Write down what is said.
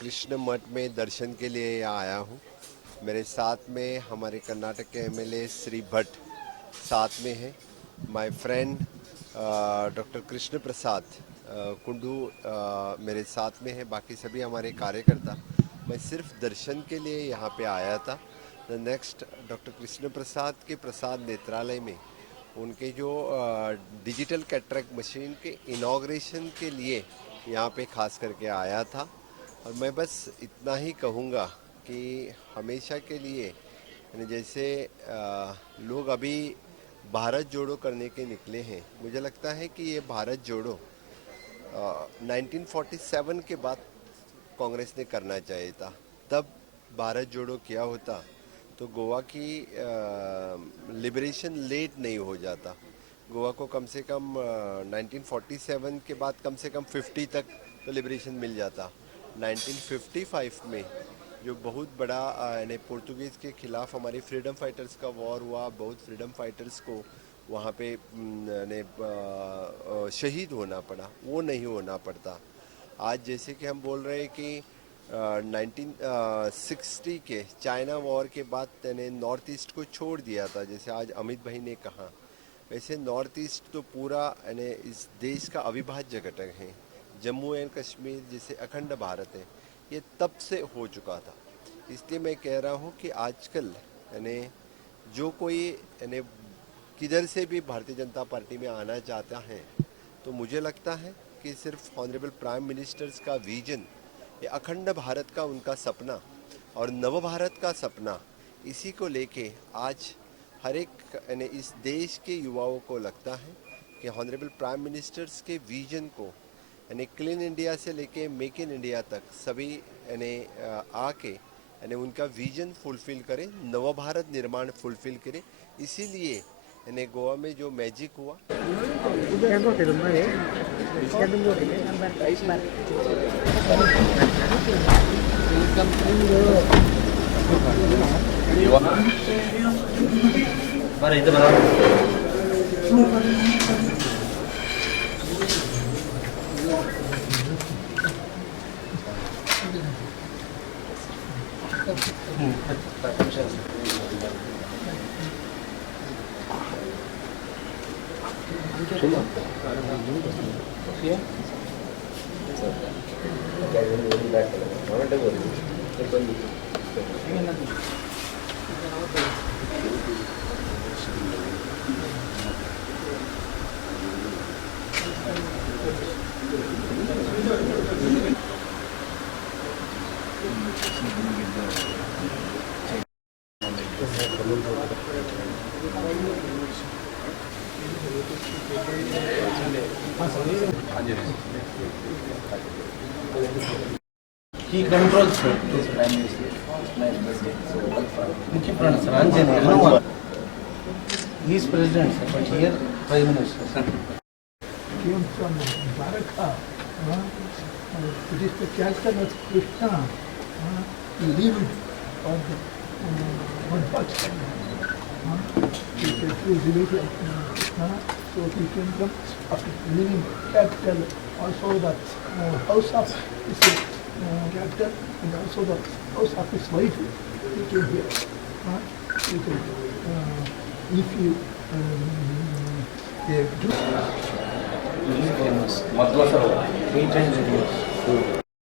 कृष्ण मठ में दर्शन के लिए यहाँ आया हूँ। मेरे साथ में हमारे कर्नाटक के एमएलए श्री भट्ट साथ में है। My friend doctor Krishna Prasad Kundu मेरे साथ में है। बाकी सभी हमारे कार्यकर्ता। मैं सिर्फ दर्शन के लिए यहाँ पे आया था। The next doctor Krishna Prasad के प्रसाद नेत्रालय में उनके जो डिजिटल कैटरेक्ट मशीन के इनॉग्रेशन के लिए यहाँ पे खास करके आया था। और मैं बस इतना ही कहूँगा कि हमेशा के लिए यानी जैसे लोग अभी भारत जोड़ो करने के निकले हैं, मुझे लगता है कि ये भारत जोड़ो 1947 के बाद कांग्रेस ने करना चाहिए था। तब भारत जोड़ो किया होता तो गोवा की लिबरेशन लेट नहीं हो जाता। गोवा को कम से कम 1947 के बाद कम से कम 50 तक तो लिबरेशन मिल जाता। 1955 में जो बहुत बड़ा यानी पुर्तगालीज के खिलाफ हमारी फ्रीडम फाइटर्स का वॉर हुआ, बहुत फ्रीडम फाइटर्स को वहाँ पे यानी शहीद होना पड़ा, वो नहीं होना पड़ता। आज जैसे कि हम बोल रहे हैं कि 1960 के चाइना वॉर के बाद यानी नॉर्थ ईस्ट को छोड़ दिया था, जैसे आज अमित भाई ने कहा, वैसे नॉर्थ ईस्ट तो पूरा यानी इस देश का अविभाज्य घटक है। जम्मू एंड कश्मीर जैसे अखंड भारत है, ये तब से हो चुका था। इसलिए मैं कह रहा हूँ कि आजकल यानी जो कोई यानी किधर से भी भारतीय जनता पार्टी में आना चाहता है, तो मुझे लगता है कि सिर्फ ऑनरेबल प्राइम मिनिस्टर्स का विजन, ये अखंड भारत का उनका सपना और नव भारत का सपना, इसी को लेके आज हर एक यानी इस देश के युवाओं को लगता है कि ऑनरेबल प्राइम मिनिस्टर्स के विजन को यानी क्लीन इंडिया से लेके मेक इन इंडिया तक सभी यानी आके यानी उनका विजन फुलफिल करें, नव भारत निर्माण फुलफिल करें। इसीलिए यानी गोवा में जो मैजिक हुआ He controls sir, his prime minister, Mukhi Pran sir, Anjane. He is president sir, but here prime minister sir. Came from Dwarka. It is the capital of Krishna. He lived on the one part. He is a true devotee of Krishna. So he came from living capital. Also the house of his capital and also the house of his wife. He came here. If you do. He is famous. Madhva Sarovar. 800 years.